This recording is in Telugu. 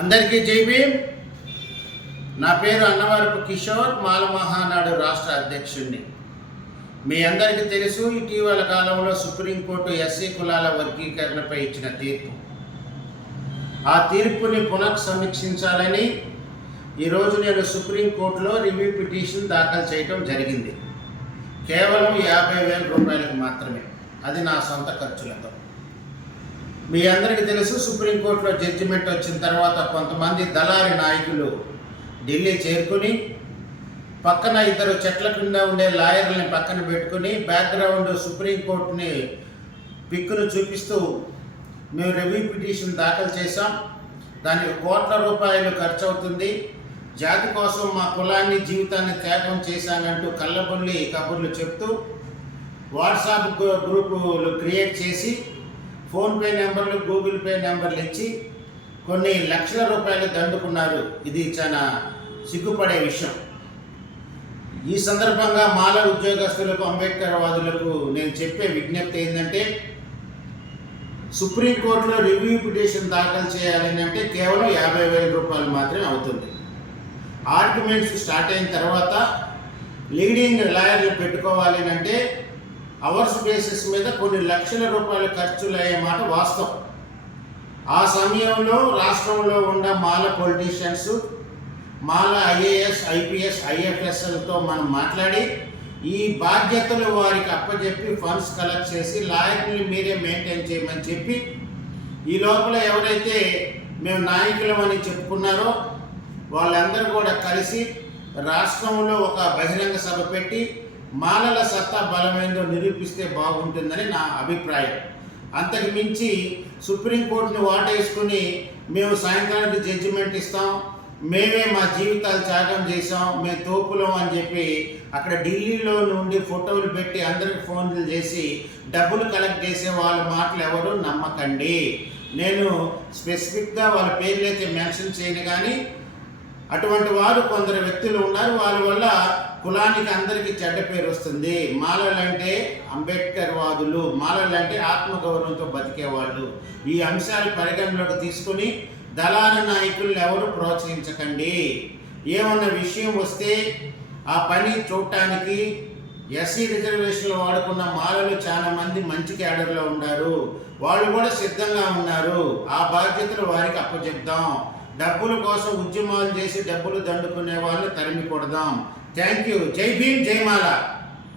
అందరికీ జైబీ నా పేరు అన్నవరపు కిషోర్ మాలమహానాడు రాష్ట్ర అధ్యక్షుడిని మీ అందరికీ తెలుసు ఇటీవల కాలంలో సుప్రీంకోర్టు ఎస్సీ కులాల వర్గీకరణపై ఇచ్చిన తీర్పు. ఆ తీర్పుని పునఃసమీక్షించాలని ఈరోజు నేను సుప్రీంకోర్టులో రివ్యూ పిటిషన్ దాఖలు చేయటం జరిగింది. కేవలం యాభై వేల రూపాయలకు మాత్రమే. అది నా సొంత ఖర్చులతో. మీ అందరికీ తెలుసు సుప్రీంకోర్టులో జడ్జిమెంట్ వచ్చిన తర్వాత కొంతమంది దళారి నాయకులు ఢిల్లీ చేరుకుని పక్కన ఇద్దరు చెట్ల కింద ఉండే లాయర్లని పక్కన పెట్టుకుని బ్యాక్గ్రౌండ్ సుప్రీంకోర్టుని పిక్కును చూపిస్తూ మేము రివ్యూ పిటిషన్ దాఖలు చేశాం. దానికి కోట్ల రూపాయలు ఖర్చు అవుతుంది జాతి కోసం మా కులాన్ని జీవితాన్ని త్యాగం చేశానంటూ కళ్ళబొల్లి కబుర్లు చెప్తూ వాట్సాప్ గ్రూపులు క్రియేట్ చేసి ఫోన్పే నెంబర్లు గూగుల్ పే నెంబర్లు ఇచ్చి కొన్ని లక్షల రూపాయలు దండుకున్నారు. ఇది చాలా సిగ్గుపడే విషయం. ఈ సందర్భంగా మాల ఉద్యోగస్తులకు అంబేద్కర్ వాదులకు నేను చెప్పే విజ్ఞప్తి ఏంటంటే సుప్రీంకోర్టులో రివ్యూ పిటిషన్ దాఖలు చేయాలి అంటే కేవలం యాభై వేల రూపాయలు మాత్రమే అవుతుంది. ఆర్గ్యుమెంట్స్ స్టార్ట్ అయిన తర్వాత లీడింగ్ లాయర్లు పెట్టుకోవాలి అంటే అవర్స్ బేసిస్ మీద కొన్ని లక్షల రూపాయల ఖర్చులు అయ్యే మాట వాస్తవం. ఆ సమయంలో రాష్ట్రంలో ఉన్న Mala politicians Mala IAS IPS ఐఎఫ్ఎస్ఎల్తో మనం మాట్లాడి ఈ బాధ్యతలు వారికి అప్పచెప్పి ఫండ్స్ కలెక్ట్ చేసి లాయర్ని మీరే మెయింటైన్ చేయమని చెప్పి ఈ లోపల ఎవరైతే మేము నాయకులమని చెప్పుకున్నారో వాళ్ళందరూ కూడా కలిసి రాష్ట్రంలో ఒక బహిరంగ సభ పెట్టి మాలల సత్తా బలమైందో నిరూపిస్తే బాగుంటుందని నా అభిప్రాయం. అంతకు మించి సుప్రీంకోర్టుని వాటేసుకుని మేము సాయంకాలానికి జడ్జిమెంట్ ఇస్తాం. మేమే మా జీవితాలు త్యాగం చేసాం మేము తోపులం అని చెప్పి అక్కడ ఢిల్లీలో నుండి ఫోటోలు పెట్టి అందరికి ఫోన్లు చేసి డబ్బులు కలెక్ట్ చేసే వాళ్ళ మాటలు ఎవరు నమ్మకండి. నేను స్పెసిఫిక్గా వాళ్ళ పేర్లు అయితే మెన్షన్ చేయను కానీ అటువంటి వారు కొందరు వ్యక్తులు ఉన్నారు. వాళ్ళ వల్ల కులానికి అందరికీ చెడ్డ పేరు వస్తుంది. మాలలంటే అంబేద్కర్ వాదులు మాలలంటే ఆత్మగౌరవంతో బతికేవాళ్ళు. ఈ అంశాలు పరిగణలోకి తీసుకుని దళాల నాయకులను ఎవరు ప్రోత్సహించకండి. ఏమన్నా విషయం వస్తే ఆ పని చూడటానికి ఎస్సీ రిజర్వేషన్లు వాడుకున్న మాలలు చాలా మంది మంచి క్యాడర్లో ఉన్నారు. వాళ్ళు కూడా సిద్ధంగా ఉన్నారు. ఆ బాధ్యతలు వారికి అప్పచెప్దాం. డబ్బుల కోసం ఉద్యమాలు చేసి డబ్బులు దండుకునే వాళ్ళని తరిమి కొడదాం థ్యాంక్ యూ జై భీమ్ జై మాల